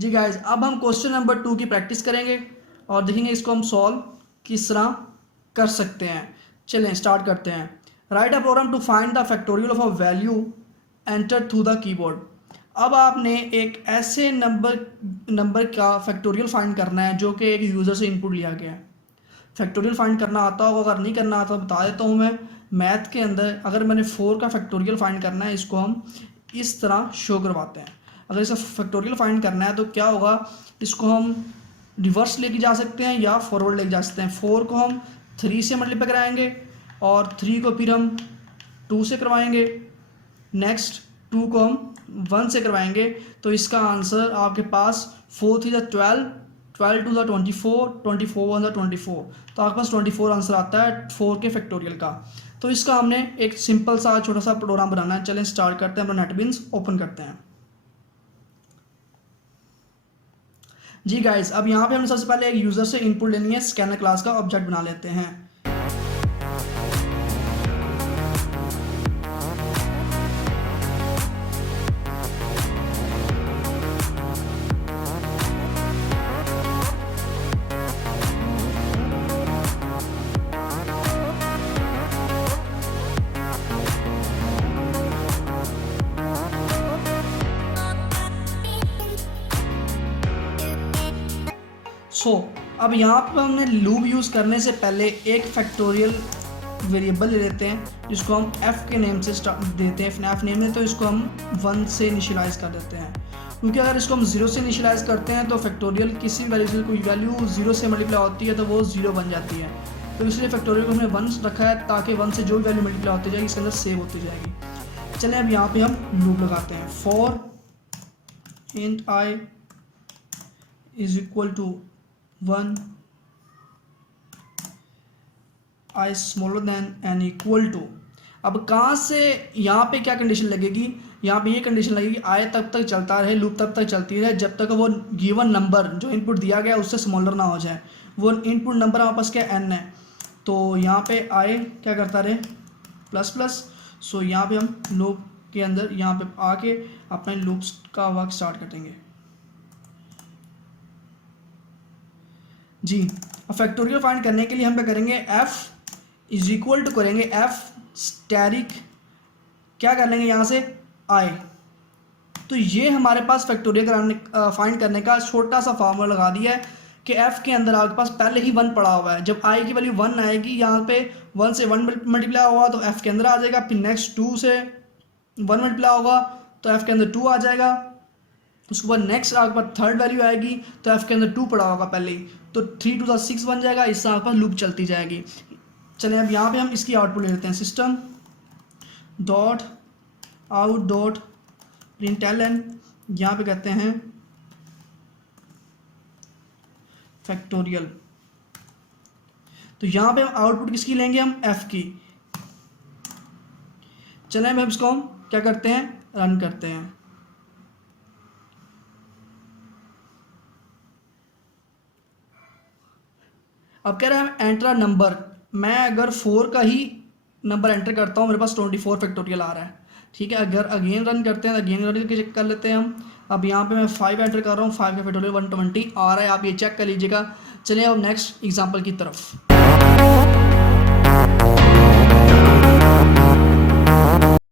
जी guys, अब हम question number 2 की प्रैक्टिस करेंगे और देखेंगे इसको हम सॉल्व किस तरह कर सकते हैं। चलें स्टार्ट करते हैं। Write a program to find the factorial of a value enter through the keyboard. अब आपने एक ऐसे नंबर का फैक्टोरियल फाइंड करना है जो कि एक यूज़र से इनपुट लिया गया है। फैक्टोरियल फाइंड करना आता होगा, अगर नहीं करना आता तो बता देता हूँ मैं। मैथ के अंदर अगर मैंने 4 का फैक्टोरियल फाइंड करना है, इसको हम इस तरह शो करवाते हैं। अगर इसका फैक्टोरियल फाइंड करना है तो क्या होगा, इसको हम रिवर्स लेके जा सकते हैं या फॉरवर्ड लेके जा सकते हैं। 4 को हम 3 से मल्टीप्लाई कराएंगे और 3 को फिर हम 2 से करवाएंगे। नेक्स्ट 2 को हम 1 से करवाएंगे। तो इसका आंसर आपके पास 4 3 ज़ा 12, 12 2 ज़ा 24, 24 1 ज़ा 24। तो आपके पास 24 आंसर आता है 4 के फैक्टोरियल का। तो इसका हमने एक सिंपल सा छोटा सा प्रोग्राम बनाना है। चलें स्टार्ट करते हैं, अपना नेटबीन्स ओपन करते हैं। जी गाइस, अब यहाँ पे हम सबसे पहले एक यूज़र से इनपुट लेनी है। स्कैनर क्लास का ऑब्जेक्ट बना लेते हैं। अब यहाँ पर हमने लूप यूज़ करने से पहले एक फैक्टोरियल वेरिएबल ले लेते हैं जिसको हम f के नेम से देते हैं। f नेम है तो इसको हम 1 से इनिशियलाइज़ कर देते हैं, क्योंकि अगर इसको हम 0 से इनिशियलाइज़ करते हैं तो फैक्टोरियल किसी वैल्यू से कोई वैल्यू 0 से मल्टीप्लाई होती है तो वो 0 बन जाती है। तो इसलिए फैक्टोरियल को हमने 1 रखा है ताकि 1 से जो भी वैल्यू मल्टीप्लाई होती जाएगी इसके अंदर सेव होती जाएगी। चलें अब यहाँ पर हम लूप लगाते हैं। For int i is equal to 1, i smaller than n equal to. अब कहाँ से यहाँ पे क्या कंडीशन लगेगी, यहाँ पे ये कंडीशन लगेगी i तब तक चलता रहे, लूप तब तक चलती रहे जब तक वो गिवन नंबर जो इनपुट दिया गया उससे स्मॉलर ना हो जाए। वो इनपुट नंबर हमारे पास क्या n है, तो यहाँ पे i क्या करता रहे प्लस प्लस। सो यहाँ पे हम लूप के अंदर यहाँ पे आके अपने लूप्स का वर्क स्टार्ट करेंगे। जी, अब फैक्टोरियल फाइंड करने के लिए हम क्या करेंगे, f इज इक्वल टू करेंगे f स्टैरिक क्या कर लेंगे यहाँ से i। तो ये हमारे पास फैक्टोरियल फाइंड करने का छोटा सा फार्मूला लगा दिया है कि f के अंदर आपके पास पहले ही 1 पड़ा हुआ है। जब i की वैल्यू 1 आएगी, यहाँ पे 1 से 1 मल्टीप्लाई होगा तो f के अंदर आ जाएगा। फिर नेक्स्ट 2 से 1 मल्टीप्लाई होगा तो f के अंदर 2 आ जाएगा। उसके बाद नेक्स्ट आपके पास थर्ड वैल्यू आएगी तो f के अंदर 2 पड़ा होगा पहले ही, तो 3 2 ज़ा 6 बन जाएगा। इससे आपके पास लूप चलती जाएगी। चलें अब यहाँ पे हम इसकी आउटपुट ले लेते हैं। System dot out dot println, यहाँ पे कहते हैं फैक्टोरियल। तो यहाँ पे हम आउटपुट किसकी लेंगे, हम f की। चलें अब इसको हम क्या करते हैं, रन करते हैं। अब कह रहे हैं एंटर अ नंबर। मैं अगर 4 का ही नंबर एंटर करता हूँ, मेरे पास 24 फैक्टोरियल आ रहा है। ठीक है, अगर अगेन रन करते हैं तो अगेन रन करके चेक कर लेते हैं हम। अब यहाँ पे मैं 5 एंटर कर रहा हूँ, 5 का फैक्टोरियल 120 आ रहा है, आप ये चेक कर लीजिएगा। चलिए अब नेक्स्ट एग्जांपल की तरफ।